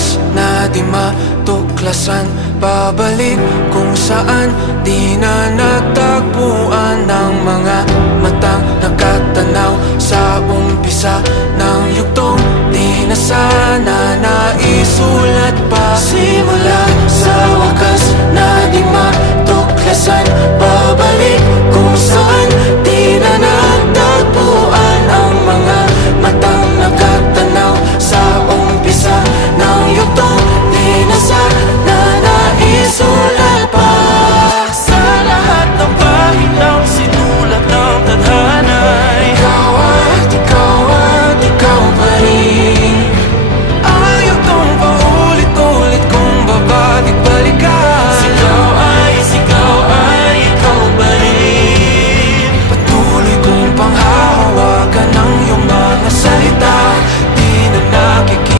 oras na di matuklasan, babalik kung saan di na natagpuan ng mga matang nakatanaw sa umpisa ng yugtong di na sana naisulat pa. Simula sa wakas na